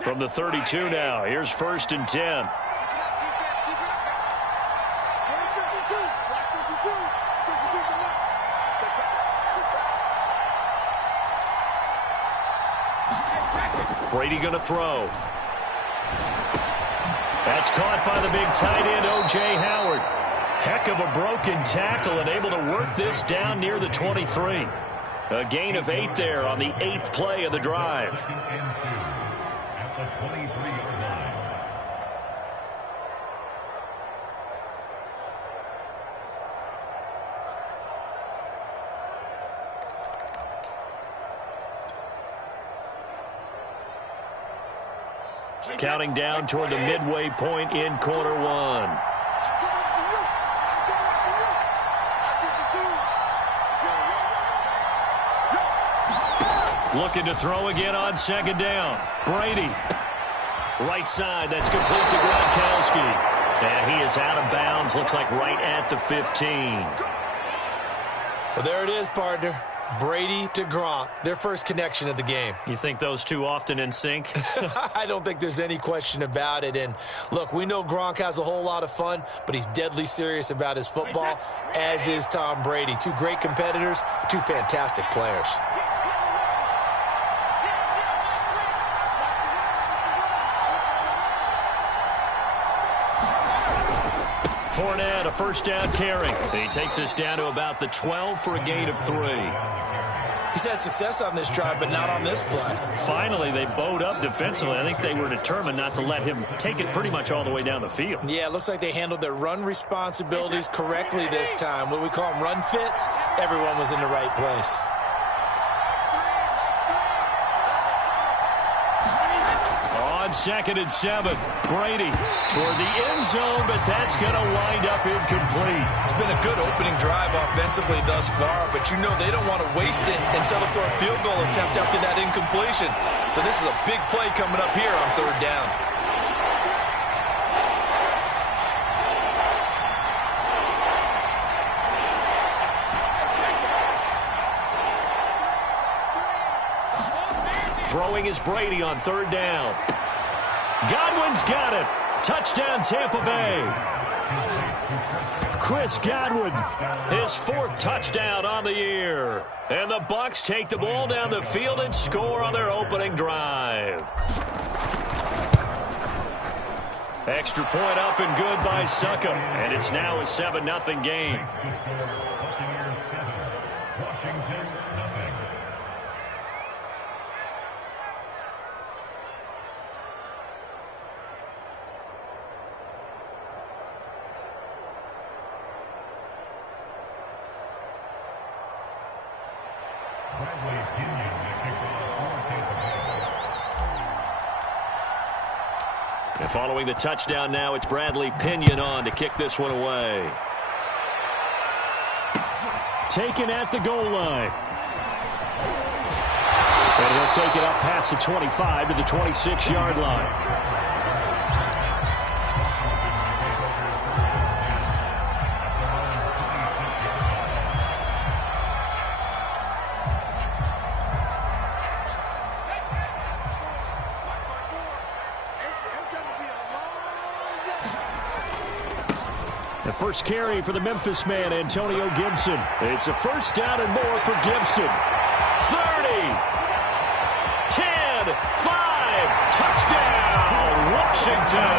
From the 32 now, here's 1st and 10. Brady going to throw. That's caught by the big tight end, O.J. Howard. Heck of a broken tackle and able to work this down near the 23. A gain of 8 there on the 8th play of the drive. At the 23-yard line. Counting down toward the midway point in quarter one. Looking to throw again on 2nd down. Brady. Right side, that's complete to Gronkowski. And he is out of bounds, looks like right at the 15. Well, there it is, partner. Brady to Gronk, their first connection of the game. You think those two often in sync? I don't think there's any question about it. And, look, we know Gronk has a whole lot of fun, but he's deadly serious about his football, as is Tom Brady. Two great competitors, two fantastic players. Fournette, a 1st down carry. He takes us down to about the 12 for a gain of 3. He's had success on this drive, but not on this play. Finally, they bowed up defensively. I think they were determined not to let him take it pretty much all the way down the field. Yeah, it looks like they handled their run responsibilities correctly this time. What we call them run fits, everyone was in the right place. On 2nd and 7, Brady toward the end zone, but that's going to wind up incomplete. It's been a good opening drive offensively thus far, but you know they don't want to waste it and settle for a field goal attempt after that incompletion. So this is a big play coming up here on 3rd down. Throwing is Brady on 3rd down. Godwin's got it. Touchdown, Tampa Bay. Chris Godwin, his 4th touchdown on the year. And the Bucs take the ball down the field and score on their opening drive. Extra point up and good by Succop. And it's now a 7-0 game. And following the touchdown now, it's Bradley Pinion on to kick this one away. Taken at the goal line. And he'll take it up past the 25 to the 26-yard line. The first carry for the Memphis man, Antonio Gibson. It's a 1st down and more for Gibson. 30, 10, 5, touchdown, Washington.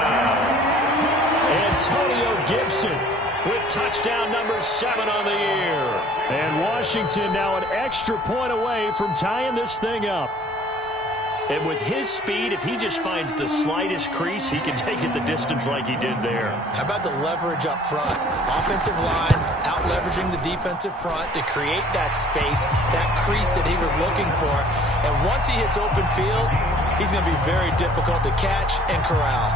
Antonio Gibson with touchdown number 7 on the year. And Washington now an extra point away from tying this thing up. And with his speed, if he just finds the slightest crease, he can take it the distance like he did there. How about the leverage up front? Offensive line out-leveraging the defensive front to create that space, that crease that he was looking for. And once he hits open field, he's going to be very difficult to catch and corral.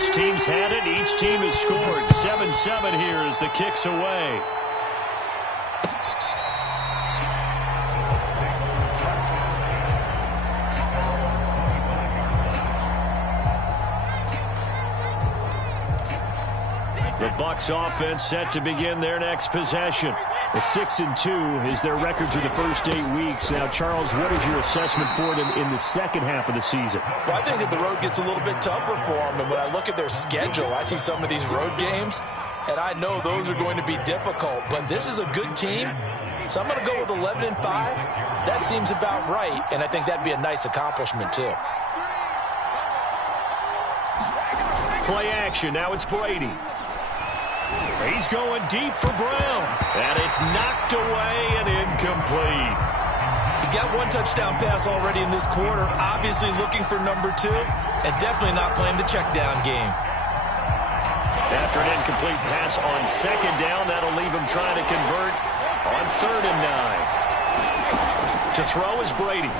Each team's had it. Each team has scored. 7-7 here as the kick's away. The Bucs offense set to begin their next possession. A 6-2 is their record through the first 8 weeks. Now, Charles, what is your assessment for them in the second half of the season? Well, I think that the road gets a little bit tougher for them. And when I look at their schedule, I see some of these road games, and I know those are going to be difficult. But this is a good team, so I'm going to go with 11-5. That seems about right, and I think that'd be a nice accomplishment, too. Play action. Now it's Brady. He's going deep for Brown. And it's knocked away and incomplete. He's got one touchdown pass already in this quarter. Obviously looking for number 2. And definitely not playing the check down game. After an incomplete pass on second down, that'll leave him trying to convert on 3rd and 9. To throw is Brady.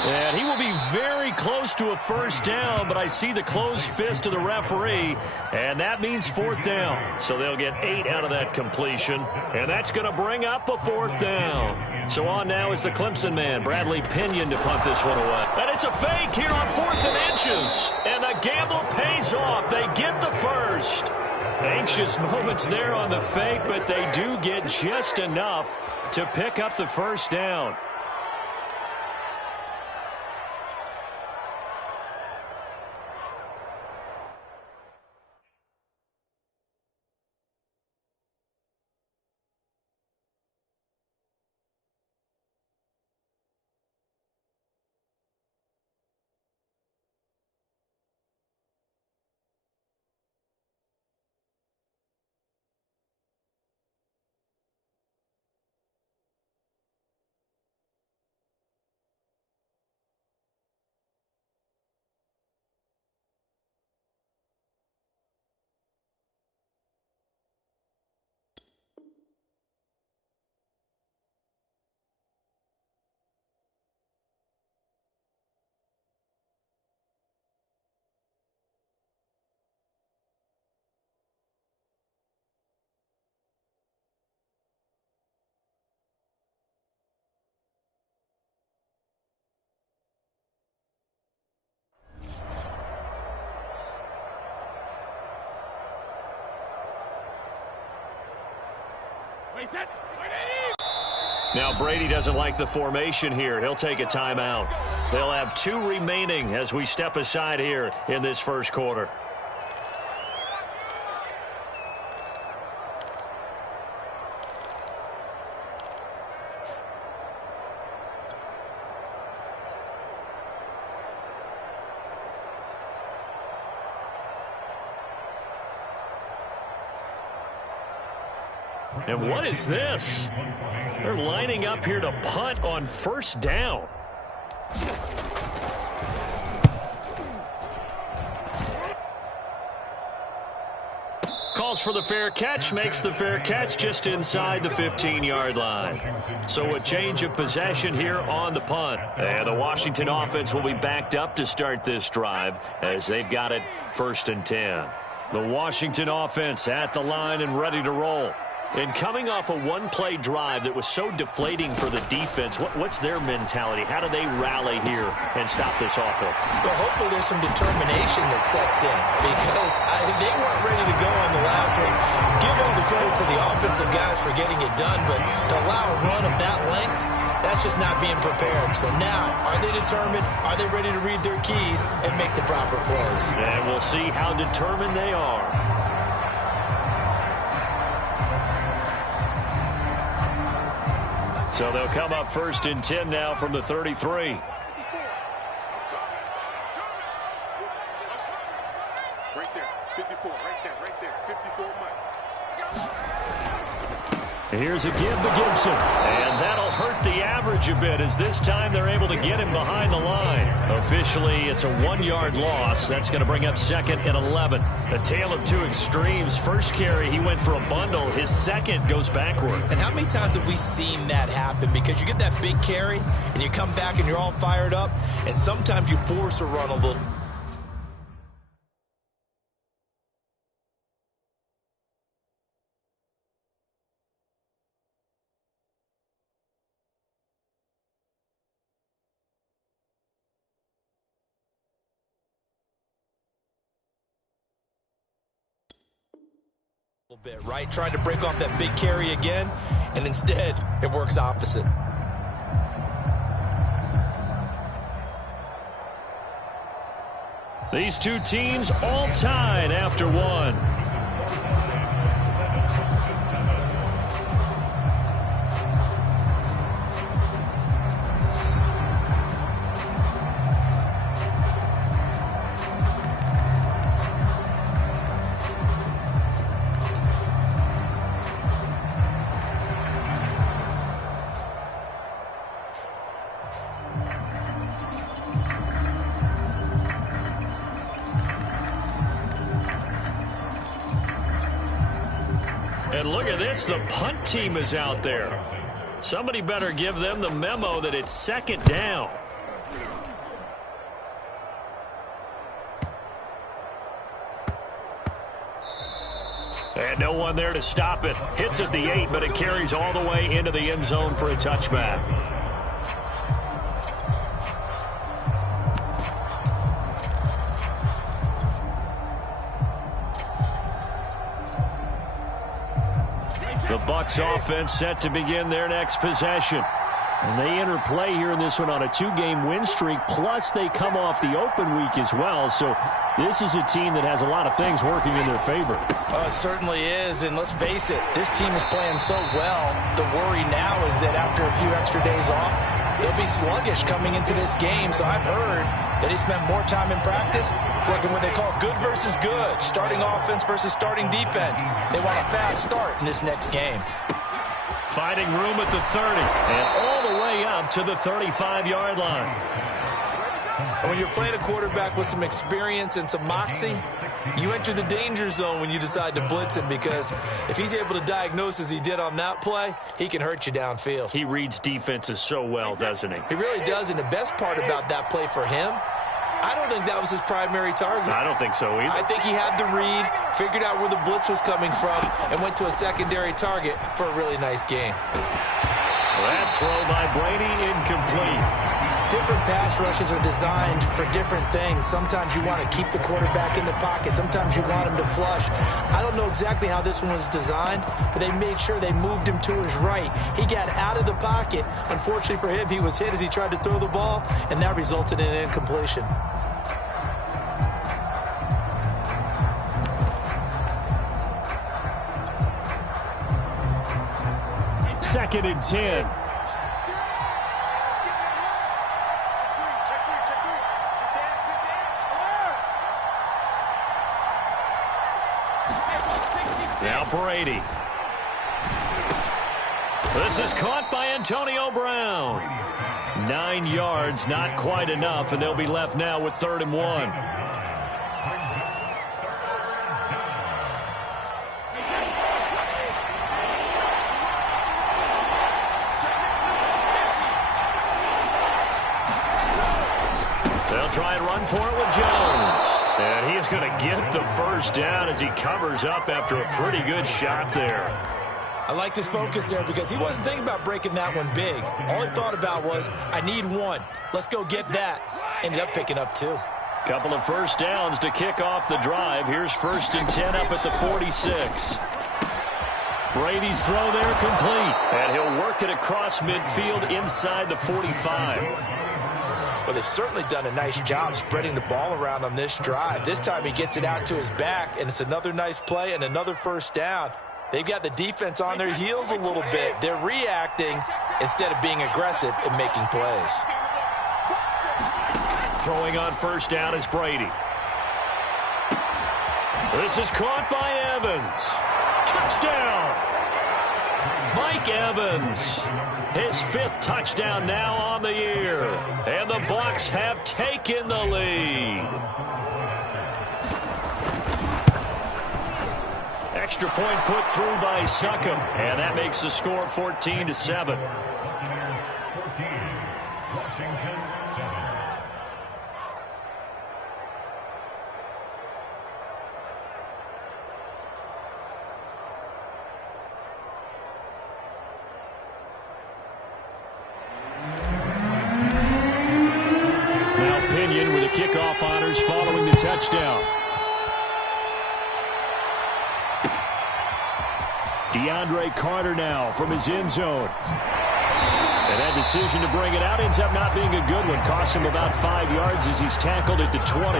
And he will be very close to a first down, but I see the closed fist of the referee, and that means 4th down. So they'll get 8 out of that completion, and that's going to bring up a 4th down. So on now is the Clemson man, Bradley Pinion, to punt this one away. And it's a fake here on 4th and inches, and the gamble pays off. They get the first. Anxious moments there on the fake, but they do get just enough to pick up the first down. Now Brady doesn't like the formation here. He'll take a timeout. They'll have 2 remaining as we step aside here in this first quarter. And what is this? They're lining up here to punt on 1st down. Calls for the fair catch, makes the fair catch just inside the 15-yard line. So a change of possession here on the punt. And the Washington offense will be backed up to start this drive as they've got it 1st and 10. The Washington offense at the line and ready to roll. And coming off a one-play drive that was so deflating for the defense, what's their mentality? How do they rally here and stop this offense? Well, hopefully there's some determination that sets in because they weren't ready to go on the last one. Give all the credit to the offensive guys for getting it done, but to allow a run of that length, that's just not being prepared. So now, are they determined? Are they ready to read their keys and make the proper plays? And we'll see how determined they are. So they'll come up 1st and 10 now from the 33. Right there, 54, right there, 54 Mike. Here's a give to Gibson. And that'll hurt the average a bit as this time they're able to get him behind the line. Officially, it's a 1-yard loss. That's going to bring up 2nd and 11. A tale of 2 extremes. First carry, he went for a bundle. His second goes backward. And how many times have we seen that happen? Because you get that big carry, and you come back and you're all fired up, and sometimes you force a run a little. A little bit, right? Trying to break off that big carry again, and instead it works opposite. These two teams all tied after one. And look at this, the punt team is out there. Somebody better give them the memo that it's second down. And no one there to stop it. Hits at the 8, but it carries all the way into the end zone for a touchback. The Bucs offense set to begin their next possession. And they enter play here in this one on a 2-game win streak, plus they come off the open week as well. So this is a team that has a lot of things working in their favor. Oh, it certainly is, and let's face it, this team is playing so well. The worry now is that after a few extra days off, they'll be sluggish coming into this game. So I've heard that he spent more time in practice working what they call good versus good, starting offense versus starting defense. They want a fast start in this next game. Finding room at the 30 and all the way up to the 35-yard line. And when you're playing a quarterback with some experience and some moxie, you enter the danger zone when you decide to blitz him, because if he's able to diagnose as he did on that play, he can hurt you downfield. He reads defenses so well, doesn't he? He really does, and the best part about that play for him, I don't think that was his primary target. I don't think so either. I think he had the read, figured out where the blitz was coming from, and went to a secondary target for a really nice game. That throw by Brady incomplete. Different pass rushes are designed for different things. Sometimes you want to keep the quarterback in the pocket. Sometimes you want him to flush. I don't know exactly how this one was designed, but they made sure they moved him to his right. He got out of the pocket. Unfortunately for him, he was hit as he tried to throw the ball, and that resulted in an incompletion. Second and 10. Now Brady. This is caught by Antonio Brown. 9 yards, not quite enough, and they'll be left now with 3rd and 1. They'll try and run for it with Jones. And he is going to get the first down as he covers up after a pretty good shot there. I liked his focus there because he wasn't thinking about breaking that one big. All he thought about was, I need one. Let's go get that. Ended up picking up 2. Couple of first downs to kick off the drive. Here's 1st and 10 up at the 46. Brady's throw there complete. And he'll work it across midfield inside the 45. Well, they've certainly done a nice job spreading the ball around on this drive. This time he gets it out to his back, and it's another nice play and another first down. They've got the defense on their heels a little bit. They're reacting instead of being aggressive and making plays. Throwing on first down is Brady. This is caught by Evans. Touchdown! Mike Evans. His 5th touchdown now on the year. And the Bucs have taken the lead. Extra point put through by Succop. And that makes the score 14-7. Kickoff honors following the touchdown. DeAndre Carter now from his end zone. And that decision to bring it out ends up not being a good one. Costs him about 5 yards as he's tackled at the 20.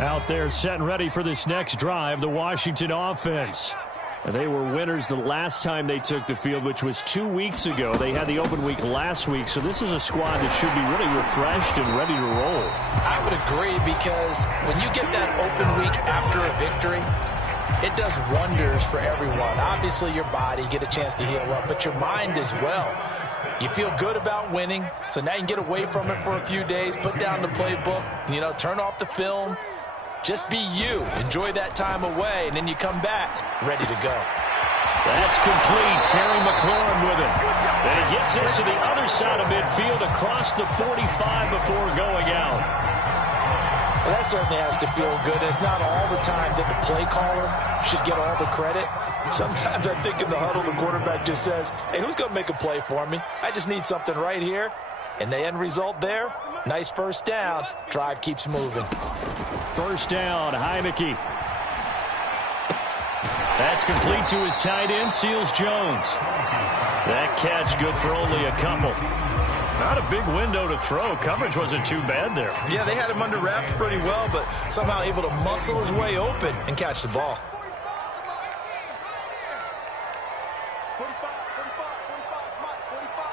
Out there set and ready for this next drive, the Washington offense. They were winners the last time they took the field, which was 2 weeks ago. They had the open week last week, so this is a squad that should be really refreshed and ready to roll. I would agree, because when you get that open week after a victory, it does wonders for everyone. Obviously, your body, get a chance to heal up, but your mind as well. You feel good about winning, so now you can get away from it for a few days, put down the playbook, turn off the film. Just be you. Enjoy that time away, and then you come back ready to go. That's complete. Terry McLaurin with it. And he gets us to the other side of midfield across the 45 before going out. Well, that certainly has to feel good. It's not all the time that the play caller should get all the credit. Sometimes I think in the huddle, the quarterback just says, hey, who's going to make a play for me? I just need something right here. And the end result there, nice first down. Drive keeps moving. First down, Heineke. That's complete to his tight end, Seals Jones. That catch good for only a couple. Not a big window to throw. Coverage wasn't too bad there. Yeah, they had him under wraps pretty well, but somehow able to muscle his way open and catch the ball. 45, 45.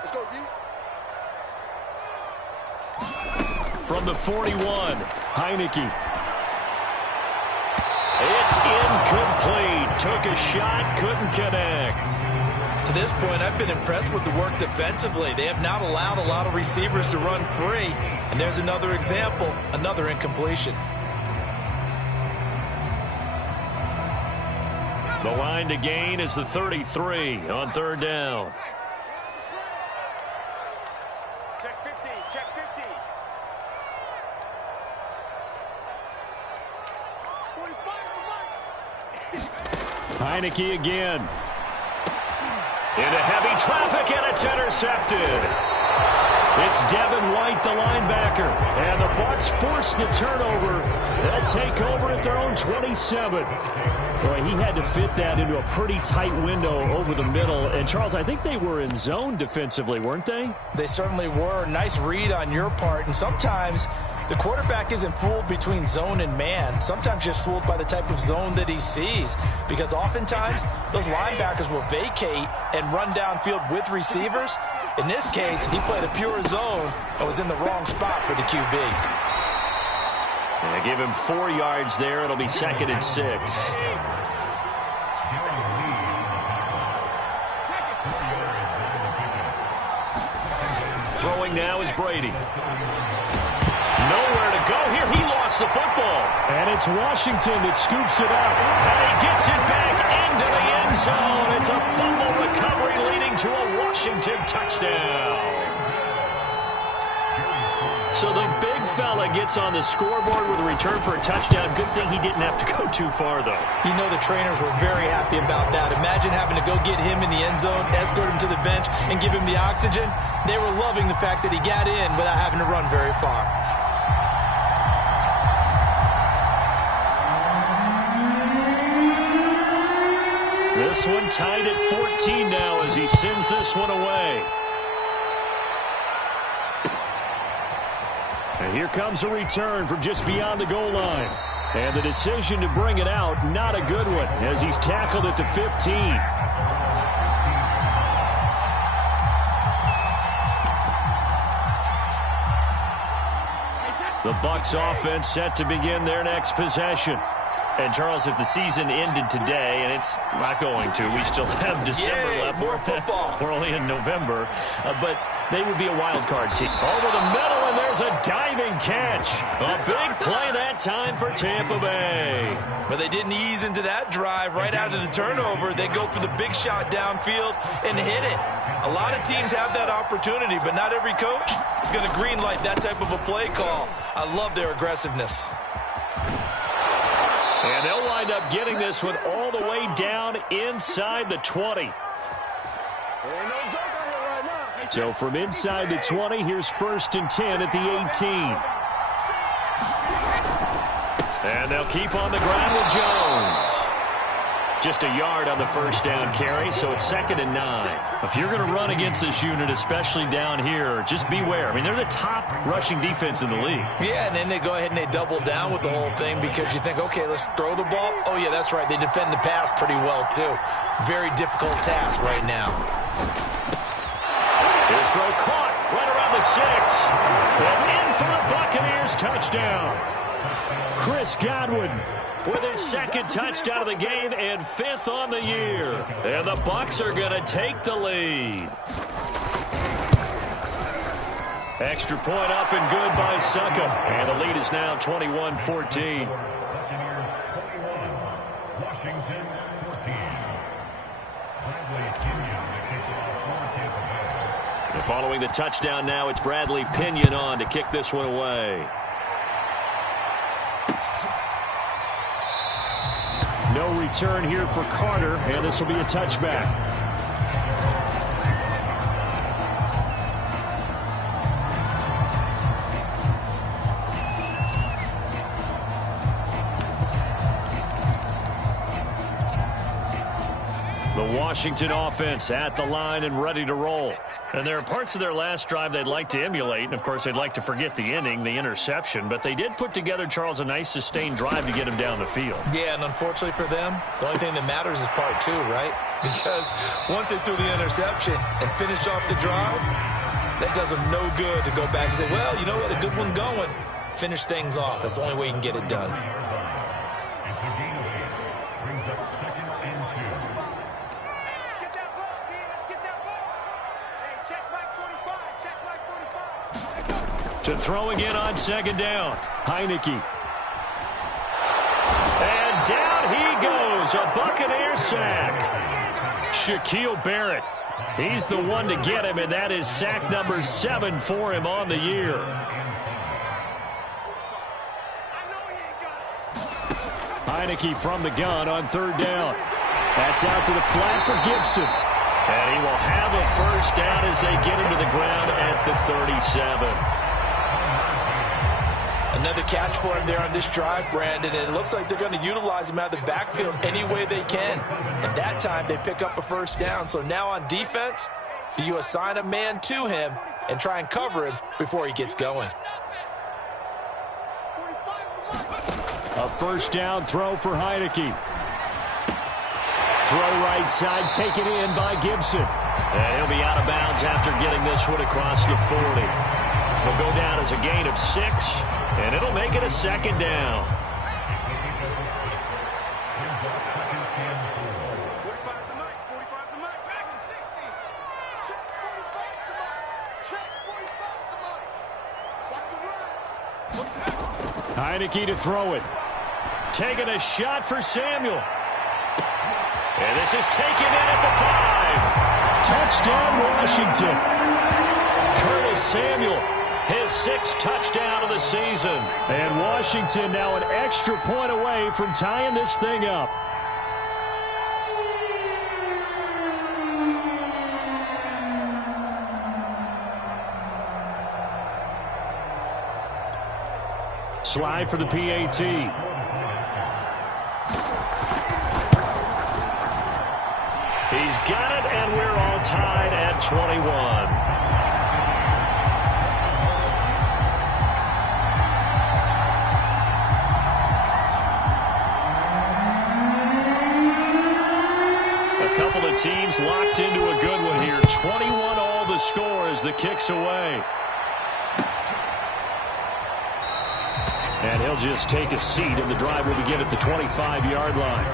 Let's go, D. From the 41, Heineke. It's incomplete. Took a shot, couldn't connect. To this point, I've been impressed with the work defensively. They have not allowed a lot of receivers to run free. And there's another example, another incompletion. The line to gain is the 33 on third down. Check 15, check 15. 45 is the right. Heineke again. Into heavy traffic, and it's intercepted. It's Devin White, the linebacker. And the Bucs force the turnover. They'll take over at their own 27. Boy, he had to fit that into a pretty tight window over the middle. And, Charles, I think they were in zone defensively, weren't they? They certainly were. Nice read on your part. And sometimes the quarterback isn't fooled between zone and man. Sometimes just fooled by the type of zone that he sees. Because oftentimes, those linebackers will vacate and run downfield with receivers. In this case, he played a pure zone and was in the wrong spot for the QB. And they give him 4 yards there. It'll be 2nd and 6. Throwing now is Brady. Nowhere to go here. He lost the football. And it's Washington that scoops it up. And he gets it back into the end zone. It's a fumble recovery leading to a Washington touchdown. So the big fella gets on the scoreboard with a return for a touchdown. Good thing he didn't have to go too far, though. You know the trainers were very happy about that. Imagine having to go get him in the end zone, escort him to the bench, and give him the oxygen. They were loving the fact that he got in without having to run very far. This one tied at 14 now as he sends this one away. And here comes a return from just beyond the goal line. And the decision to bring it out, not a good one, as he's tackled at the 15. The Bucs offense set to begin their next possession. And, Charles, if the season ended today, and it's not going to, we still have December left. More football. We're only in November. But they would be a wild card team. Over the middle, and there's a diving catch. A big play that time for Tampa Bay. But they didn't ease into that drive right out of the turnover. They go for the big shot downfield and hit it. A lot of teams have that opportunity, but not every coach is going to greenlight that type of a play call. I love their aggressiveness. And they'll wind up getting this one all the way down inside the 20. So from inside the 20, here's 1st and 10 at the 18. And they'll keep on the ground with Jones. Just a yard on the first down carry, so it's 2nd and 9. If you're going to run against this unit, especially down here, just beware. I mean, they're the top rushing defense in the league. Yeah, and then they go ahead and they double down with the whole thing because you think, okay, let's throw the ball. Oh, yeah, that's right. They defend the pass pretty well, too. Very difficult task right now. His throw caught right around the 6. And in for the Buccaneers touchdown. Chris Godwin with his 2nd touchdown of the game and 5th on the year. And the Bucs are going to take the lead. Extra point up and good by Succa. And the lead is now 21-14. Washington 14. Bradley Pinion to kick off for Tampa Bay. And following the touchdown now, it's Bradley Pinion on to kick this one away. No return here for Carter, and this will be a touchback. The Washington offense at the line and ready to roll. And there are parts of their last drive they'd like to emulate. And, of course, they'd like to forget the ending, the interception. But they did put together, Charles, a nice sustained drive to get him down the field. Yeah, and unfortunately for them, the only thing that matters is part 2, right? Because once they threw the interception and finished off the drive, that does them no good to go back and say, well, you know what, a good one going. Finish things off. That's the only way you can get it done. It's a gain of 8. Brings up 2nd and 2. To throw again on 2nd down. Heineke. And down he goes. A Buccaneer sack. Shaquille Barrett. He's the one to get him, and that is sack number 7 for him on the year. Heineke from the gun on 3rd down. That's out to the flat for Gibson. And he will have a first down as they get him to the ground at the 37. Another catch for him there on this drive, Brandon, and it looks like they're going to utilize him out of the backfield any way they can. And that time they pick up a first down. So now on defense, do you assign a man to him and try and cover him before he gets going? A first down throw for Heineke. Throw right side, taken in by Gibson. And he'll be out of bounds after getting this one across the 40. Will go down as a gain of 6, and it'll make it a 2nd down. Heineke to throw it. Taking a shot for Samuel. And this is taken in at the 5. Touchdown, Washington. Curtis Samuel, his 6th touchdown of the season. And Washington now an extra point away from tying this thing up. Slide for the PAT. He's got it, and we're all tied at 21. A couple of teams locked into a good one here. 21 all the score as the kick's away. And he'll just take a seat, and the drive will begin at the 25-yard line.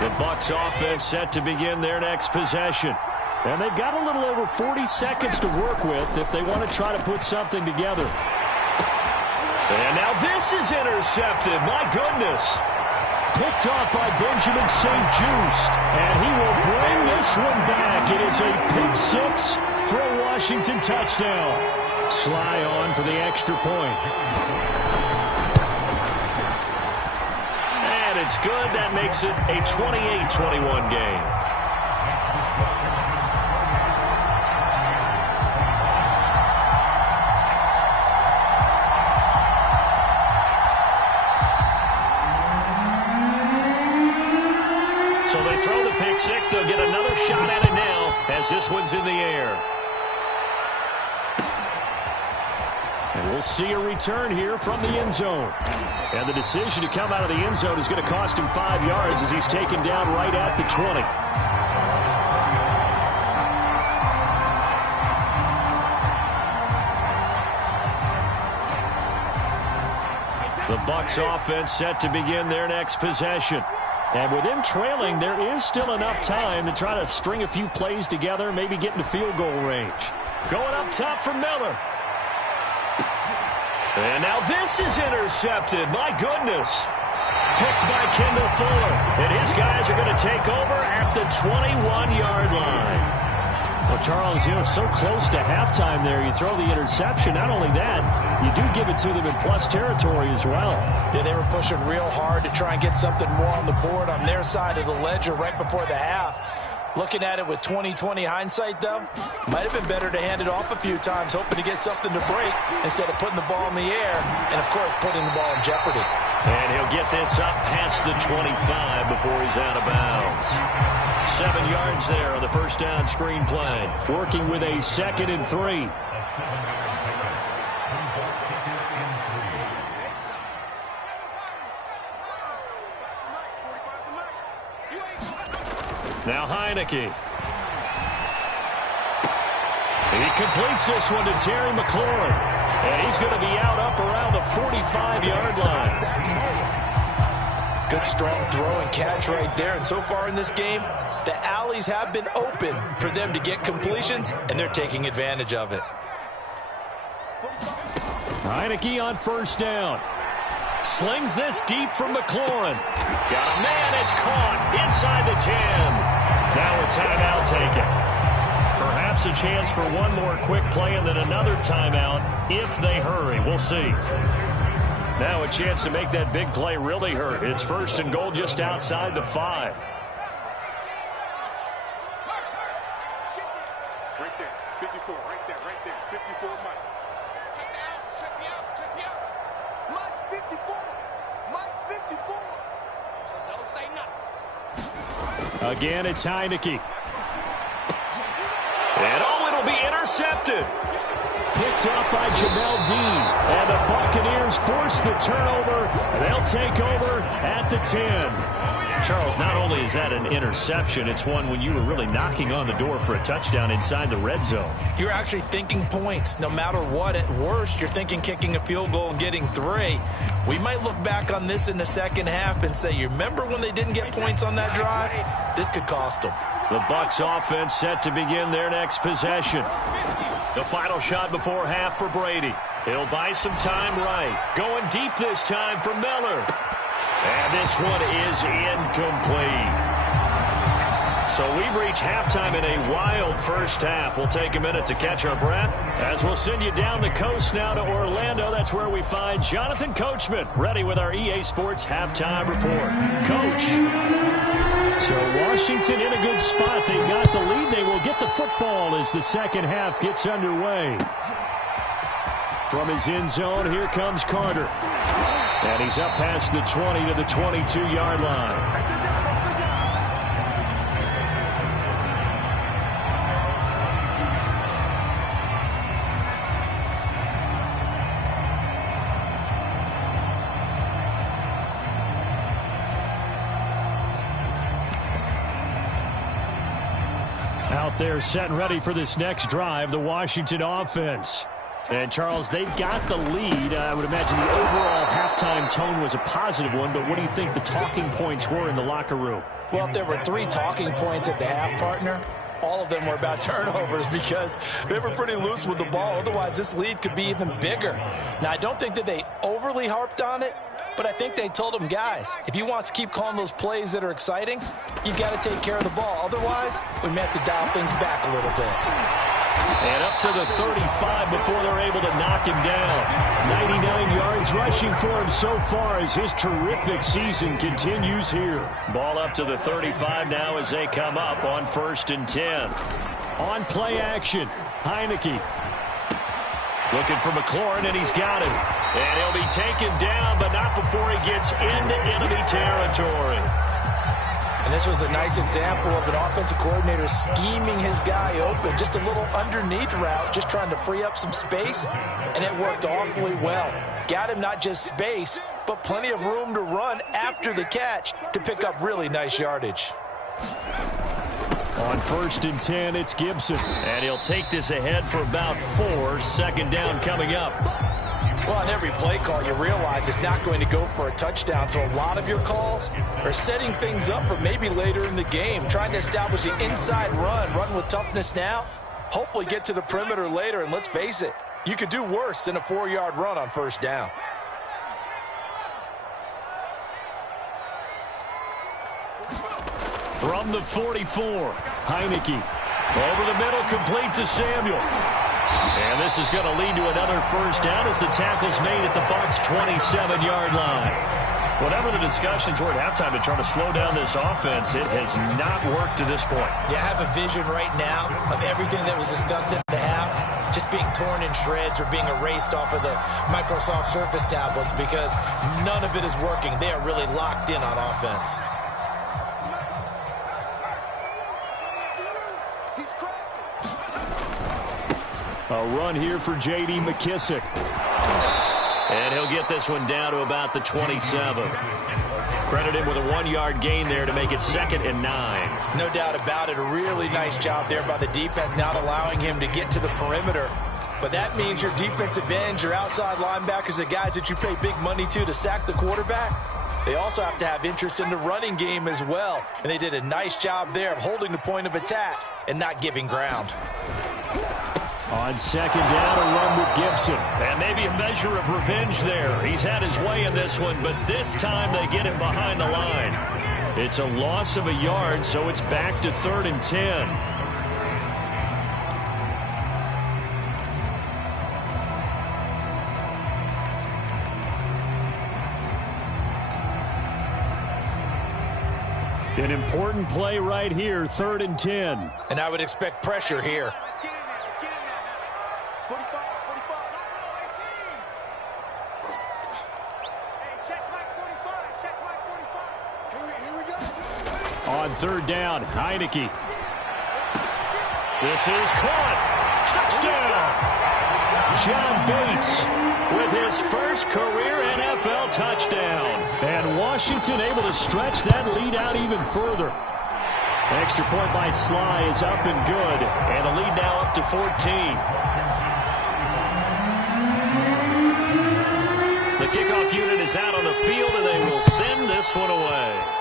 The Bucs offense set to begin their next possession. And they've got a little over 40 seconds to work with if they want to try to put something together. And now this is intercepted. My goodness. Picked off by Benjamin St-Juste. And he will bring this one back. It is a pick six for a Washington touchdown. Sly on for the extra point. And it's good. That makes it a 28-21 game. So they throw the pick six. They'll get another shot at it now as this one's in the air. And we'll see a return here from the end zone. And the decision to come out of the end zone is going to cost him 5 yards as he's taken down right at the 20. The Bucs offense set to begin their next possession. And with him trailing, there is still enough time to try to string a few plays together, maybe get into field goal range. Going up top for Miller. And now this is intercepted. My goodness. Picked by Kendall Fuller. And his guys are going to take over at the 21-yard line. Well, Charles, so close to halftime there. You throw the interception. Not only that, you do give it to them in plus territory as well. Yeah, they were pushing real hard to try and get something more on the board on their side of the ledger right before the half. Looking at it with 20/20 hindsight, though, might have been better to hand it off a few times, hoping to get something to break instead of putting the ball in the air and, of course, putting the ball in jeopardy. And he'll get this up past the 25 before he's out of bounds. 7 yards there on the first down screen play. Working with a 2nd and 3. Now Heineke. He completes this one to Terry McLaurin. And he's going to be out up around the 45-yard line. Good strong throw and catch right there. And so far in this game, the alleys have been open for them to get completions, and they're taking advantage of it. Heineke on first down. Slings this deep from McLaurin. Got a man. It's caught inside the 10. Now a timeout taken. Perhaps a chance for one more quick play and then another timeout if they hurry. We'll see. Now a chance to make that big play really hurt. It's 1st and goal just outside the 5. Right there. 54. Right there. 54, Mike. Check me out. Mike's 54. Mike's 54. So don't say nothing. Again, it's Heineke. And it'll be intercepted. Picked up by Jamel Dean. And the Buccaneers force the turnover. They'll take over at the 10. Charles, not only is that an interception, it's one when you were really knocking on the door for a touchdown inside the red zone. You're actually thinking points. No matter what, at worst, you're thinking kicking a field goal and getting 3. We might look back on this in the second half and say, you remember when they didn't get points on that drive? This could cost them. The Bucs offense set to begin their next possession. The final shot before half for Brady. He'll buy some time right. Going deep this time for Miller. And this one is incomplete. So we've reached halftime in a wild first half. We'll take a minute to catch our breath as we'll send you down the coast now to Orlando. That's where we find Jonathan Coachman ready with our EA Sports halftime report. Coach. So Washington in a good spot. They got the lead. They will get the football as the second half gets underway. From his end zone, here comes Carter. And he's up past the 20 to the 22-yard line. Out there set and ready for this next drive, the Washington offense. And, Charles, they've got the lead. I would imagine the overall halftime tone was a positive one, but what do you think the talking points were in the locker room? Well, if there were 3 talking points at the half, partner, all of them were about turnovers because they were pretty loose with the ball. Otherwise, this lead could be even bigger. Now, I don't think that they overly harped on it, But I think they told him, guys, if he wants to keep calling those plays that are exciting, you've got to take care of the ball. Otherwise, we may have to dial things back a little bit. And up to the 35 before they're able to knock him down. 99 yards rushing for him so far as his terrific season continues here. Ball up to the 35 now as they come up on 1st and 10. On play action, Heineke. Looking for McLaurin, and he's got him. And he'll be taken down, but not before he gets into enemy territory. And this was a nice example of an offensive coordinator scheming his guy open. Just a little underneath route, just trying to free up some space, and it worked awfully well. Got him not just space, but plenty of room to run after the catch to pick up really nice yardage. On 1st and 10, it's Gibson. And he'll take this ahead for about 4. 2nd down coming up. Well, on every play call, you realize it's not going to go for a touchdown. So a lot of your calls are setting things up for maybe later in the game, trying to establish the inside run with toughness now, hopefully get to the perimeter later. And let's face it, you could do worse than a 4-yard run on 1st down. From the 44, Heineke. Over the middle, complete to Samuel. And this is going to lead to another 1st down as the tackle's made at the Bucs' 27-yard line. Whatever the discussions were at halftime to try to slow down this offense, it has not worked to this point. Yeah, I have a vision right now of everything that was discussed at the half just being torn in shreds or being erased off of the Microsoft Surface tablets because none of it is working. They are really locked in on offense. A run here for J.D. McKissick. And he'll get this one down to about the 27. Credit him with a 1-yard gain there to make it 2nd and 9. No doubt about it. A really nice job there by the defense, not allowing him to get to the perimeter. But that means your defensive ends, your outside linebackers, the guys that you pay big money to sack the quarterback, they also have to have interest in the running game as well. And they did a nice job there of holding the point of attack and not giving ground. On 2nd down, a run with Gibson. And maybe a measure of revenge there. He's had his way in this one, but this time they get him behind the line. It's a loss of a yard, so it's back to 3rd and 10. An important play right here, 3rd and 10. And I would expect pressure here. On 3rd down, Heineke. This is caught. Touchdown! John Bates with his first career NFL touchdown. And Washington able to stretch that lead out even further. Extra point by Sly is up and good. And the lead now up to 14. The kickoff unit is out on the field, and they will send this one away.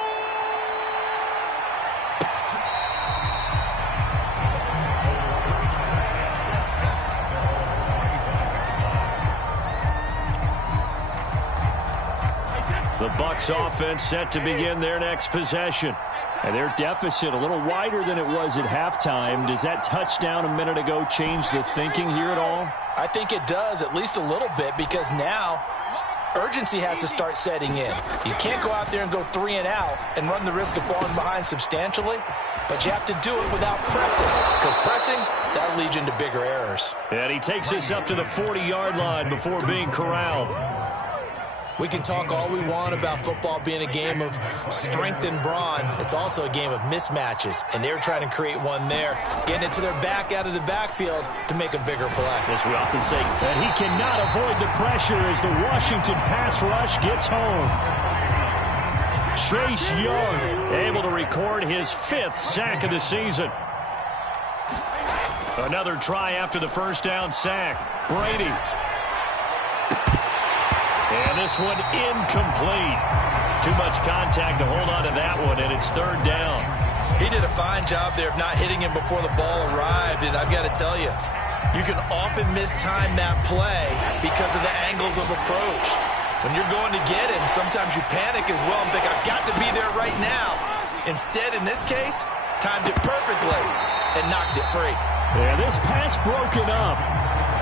The Bucs offense set to begin their next possession. And their deficit a little wider than it was at halftime. Does that touchdown a minute ago change the thinking here at all? I think it does, at least a little bit, because now urgency has to start setting in. You can't go out there and go 3 and out and run the risk of falling behind substantially, but you have to do it without pressing, because pressing, that'll lead you into bigger errors. And he takes this up to the 40-yard line before being corralled. We can talk all we want about football being a game of strength and brawn. It's also a game of mismatches, and they're trying to create one there, getting it to their back out of the backfield to make a bigger play. As we often say, that he cannot avoid the pressure as the Washington pass rush gets home. Chase Young able to record his 5th sack of the season. Another try after the first down sack. Brady. And this one incomplete. Too much contact to hold on to that one, and it's 3rd down. He did a fine job there of not hitting him before the ball arrived, and I've got to tell you, you can often mistime that play because of the angles of approach. When you're going to get him, sometimes you panic as well and think, I've got to be there right now. Instead, in this case, timed it perfectly and knocked it free. Yeah, this pass broken up.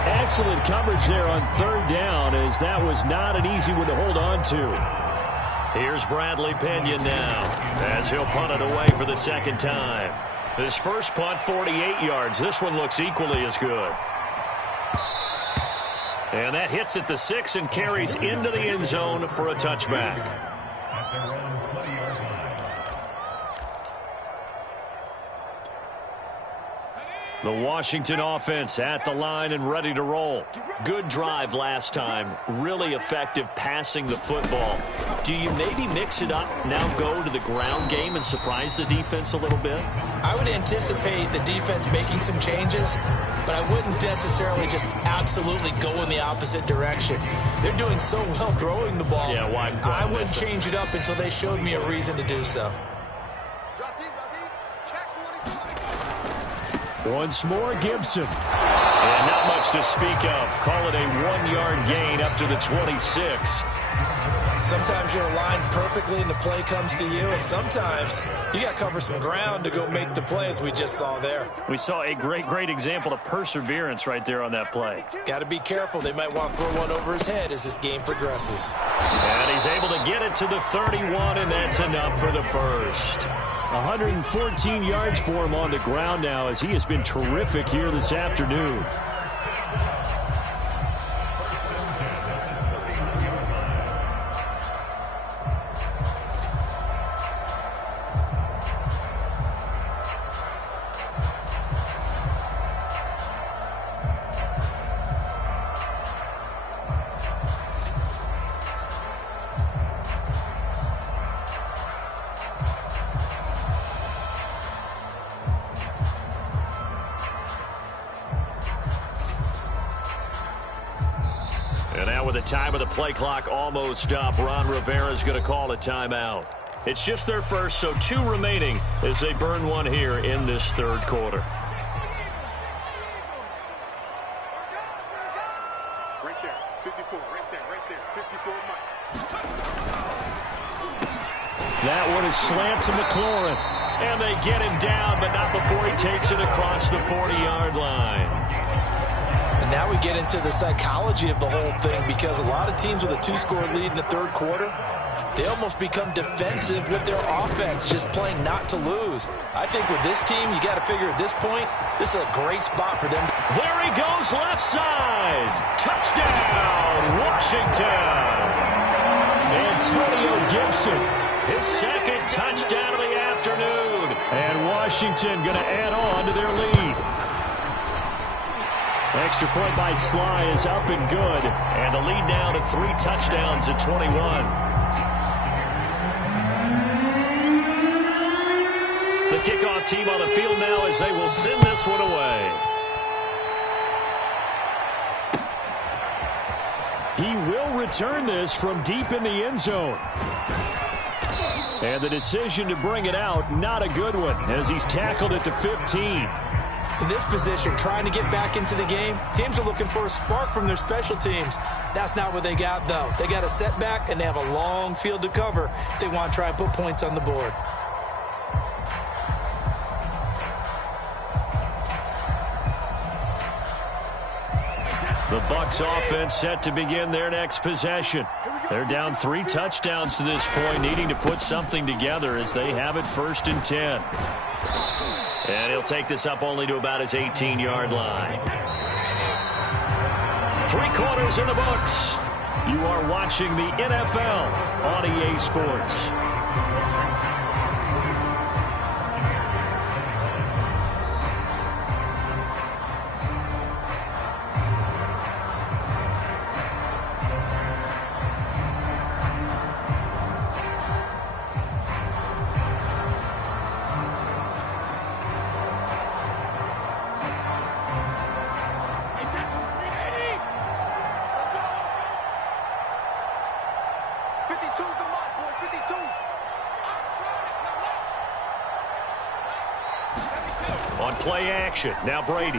Excellent coverage there on third down, as that was not an easy one to hold on to. Here's Bradley Pinion now, as he'll punt it away for the second time. His first punt, 48 yards. This one looks equally as good. And that hits at the 6 and carries into the end zone for a touchback. The Washington offense at the line and ready to roll. Good drive last time. Really effective passing the football. Do you maybe mix it up, now go to the ground game and surprise the defense a little bit? I would anticipate the defense making some changes, but I wouldn't necessarily just absolutely go in the opposite direction. They're doing so well throwing the ball. Yeah, why I wouldn't change it up until they showed me a reason to do so. Once more, Gibson. And not much to speak of. Call it a 1-yard gain up to the 26. Sometimes you're aligned perfectly and the play comes to you, and sometimes you got to cover some ground to go make the play, as we just saw there. We saw a great example of perseverance right there on that play. Got to be careful. They might want to throw one over his head as this game progresses. And he's able to get it to the 31, and that's enough for the first. 114 yards for him on the ground now, as he has been terrific here this afternoon. And now with the time of the play clock almost up, Ron Rivera's going to call a timeout. It's just their first, so 2 remaining as they burn one here in this third quarter. Right there, 54, right there, 54 Mike. That one is slant to McLaurin. And they get him down, but not before he takes it across the 40-yard line. And now we get into the psychology of the whole thing, because a lot of teams with a 2-score lead in the third quarter, they almost become defensive with their offense, just playing not to lose. I think with this team, you got to figure at this point, this is a great spot for them. There he goes, left side. Touchdown, Washington. Antonio Gibson, his second touchdown of the afternoon. And Washington going to add on to their lead. Extra point by Sly is up and good. And the lead now to 3 touchdowns at 21. The kickoff team on the field now as they will send this one away. He will return this from deep in the end zone. And the decision to bring it out, not a good one, as he's tackled at the 15. In this position, trying to get back into the game, teams are looking for a spark from their special teams. That's not what they got, though. They got a setback, and they have a long field to cover if they want to try and put points on the board. The Bucs offense set to begin their next possession. They're down 3 touchdowns to this point, needing to put something together as they have it 1st and 10. And he'll take this up only to about his 18-yard line. 3 quarters in the books. You are watching the NFL on EA Sports. On play action, now Brady.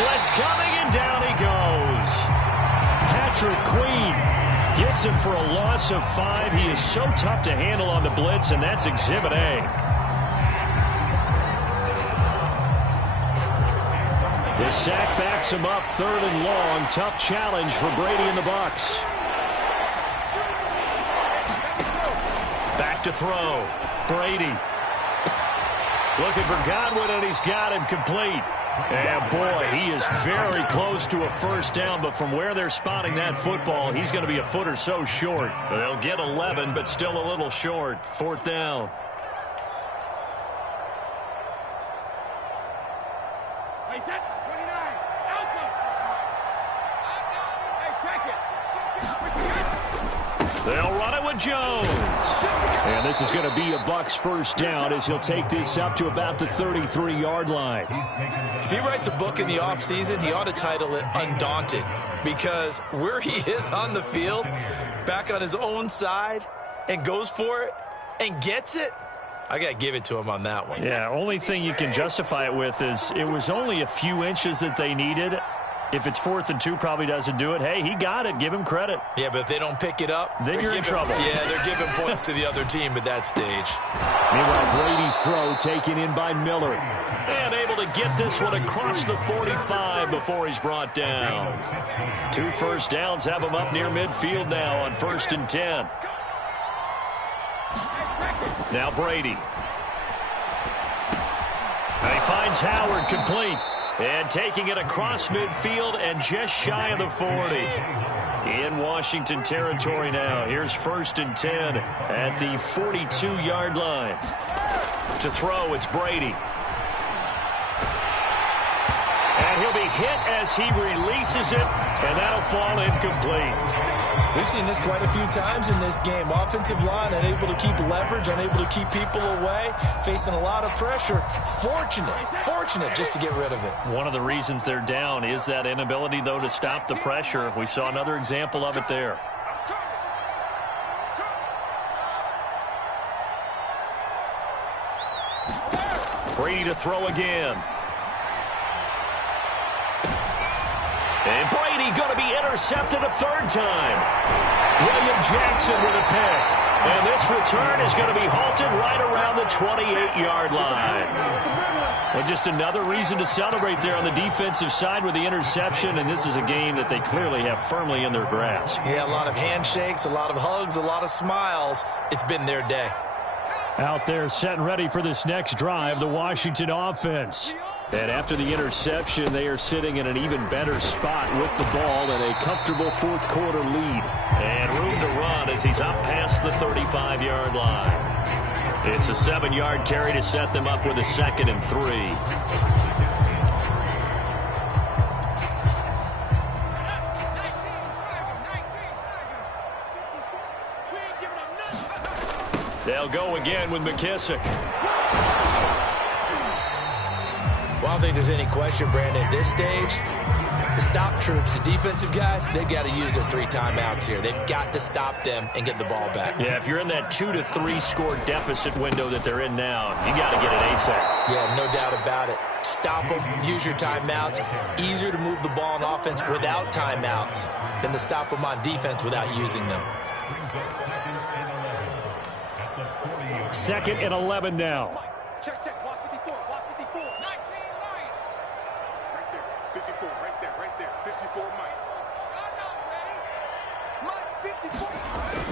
Blitz coming, and down he goes. Patrick Queen gets him for a loss of 5. He is so tough to handle on the blitz, and that's Exhibit A. The sack backs him up, 3rd and long. Tough challenge for Brady and the Bucs. Back to throw. Brady. Looking for Godwin, and he's got him complete. And, boy, he is very close to a first down, but from where they're spotting that football, he's going to be a foot or so short. They'll get 11, but still a little short. 4th down. They'll run it with Jones. And this is going to be a Bucs first down as he'll take this up to about the 33-yard line. If he writes a book in the offseason, he ought to title it Undaunted, because where he is on the field, back on his own side, and goes for it and gets it, I got to give it to him on that one. Yeah, only thing you can justify it with is it was only a few inches that they needed. If it's 4th and 2, probably doesn't do it. Hey, he got it. Give him credit. Yeah, but if they don't pick it up, then you're in trouble. Yeah, they're giving points to the other team at that stage. Meanwhile, Brady's throw taken in by Miller. And able to get this one across the 45 before he's brought down. 2 first downs have him up near midfield now on 1st and 10. Now Brady. And he finds Howard complete. And taking it across midfield and just shy of the 40. In Washington territory now. Here's 1st and 10 at the 42-yard line. To throw, it's Brady. And he'll be hit as he releases it, and that'll fall incomplete. We've seen this quite a few times in this game. Offensive line unable to keep leverage, unable to keep people away, facing a lot of pressure. Fortunate just to get rid of it. One of the reasons they're down is that inability, though, to stop the pressure. We saw another example of it there. Brady to throw again. And Brady going to be intercepted a 3rd time. William Jackson with a pick. And this return is going to be halted right around the 28-yard line. And just another reason to celebrate there on the defensive side with the interception. And this is a game that they clearly have firmly in their grasp. Yeah, a lot of handshakes, a lot of hugs, a lot of smiles. It's been their day. Out there set and ready for this next drive, the Washington offense. And after the interception, they are sitting in an even better spot with the ball and a comfortable 4th quarter lead. And room to run as he's up past the 35-yard line. It's a 7-yard carry to set them up with a 2nd and 3. They'll go again with McKissick. Well, I don't think there's any question, Brandon, at this stage, the stop troops, the defensive guys, they've got to use their 3 timeouts here. They've got to stop them and get the ball back. Yeah, if you're in that 2 to 3 score deficit window that they're in now, you got to get it ASAP. Yeah, no doubt about it. Stop them, use your timeouts. Easier to move the ball on offense without timeouts than to stop them on defense without using them. 2nd and 11 now. Check. Watch 54. 19 Lions. Right there. 54. Right there. 54 Mike. 54.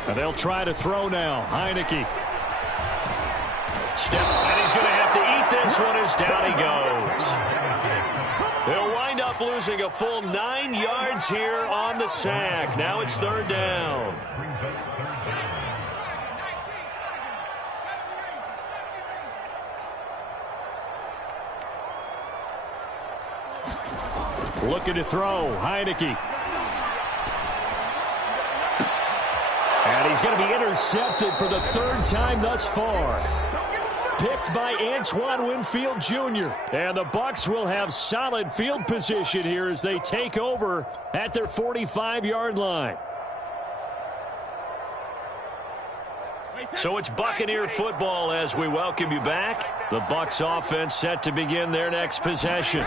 And they'll try to throw now. Heineke. Step, and he's going to have to eat this one as down he goes. They'll wind up losing a full 9 yards here on the sack. Now it's 3rd down. Looking to throw, Heineke. And he's going to be intercepted for the 3rd time thus far. Picked by Antoine Winfield Jr. And the Bucs will have solid field position here as they take over at their 45-yard line. So it's Buccaneer football as we welcome you back. The Bucs offense set to begin their next possession.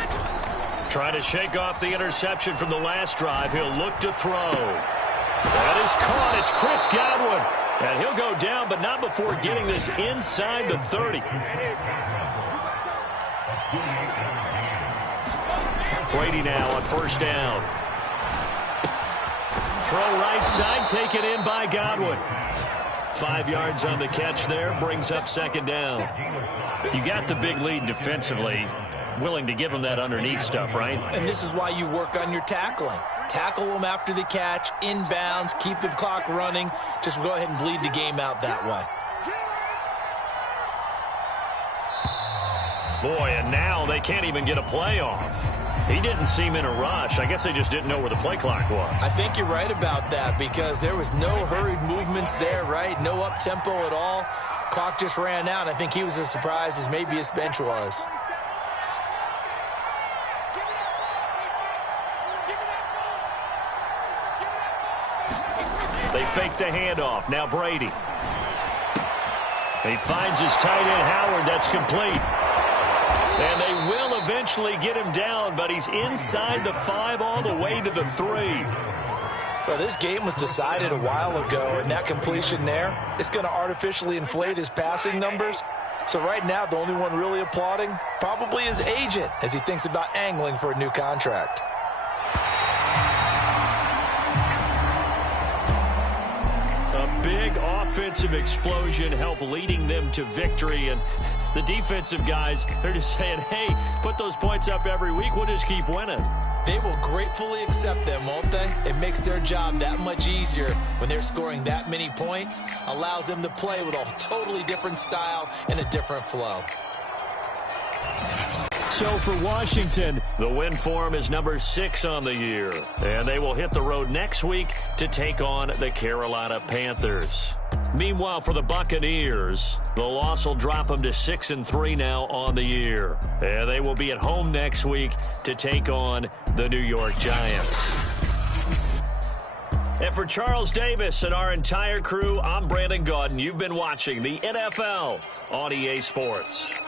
Trying to shake off the interception from the last drive. He'll look to throw. That is caught. It's Chris Godwin. And he'll go down, but not before getting this inside the 30. Brady now on first down. Throw right side, taken in by Godwin. 5 yards on the catch there, brings up second down. You got the big lead defensively. Willing to give him that underneath stuff, right? And this is why you work on your tackling. Tackle them after the catch, inbounds, keep the clock running. Just go ahead and bleed the game out that way. Boy, and now they can't even get a play off. He didn't seem in a rush. I guess they just didn't know where the play clock was. I think you're right about that because there was no hurried movements there, right? No up-tempo at all. Clock just ran out. I think he was as surprised as maybe his bench was. They fake the handoff. Now Brady. He finds his tight end, Howard. That's complete. And they will eventually get him down, but he's inside the 5 all the way to the 3. Well, this game was decided a while ago, and that completion there, it's going to artificially inflate his passing numbers. So right now, the only one really applauding probably his agent as he thinks about angling for a new contract. Big offensive explosion helped leading them to victory, and the defensive guys, they're just saying, hey, put those points up every week, we'll just keep winning. They will gratefully accept them, won't they? It makes their job that much easier when they're scoring that many points, allows them to play with a totally different style and a different flow. So for Washington, the win form is number 6 on the year. And they will hit the road next week to take on the Carolina Panthers. Meanwhile, for the Buccaneers, the loss will drop them to 6-3 now on the year. And they will be at home next week to take on the New York Giants. And for Charles Davis and our entire crew, I'm Brandon Gaudin. You've been watching the NFL on EA Sports.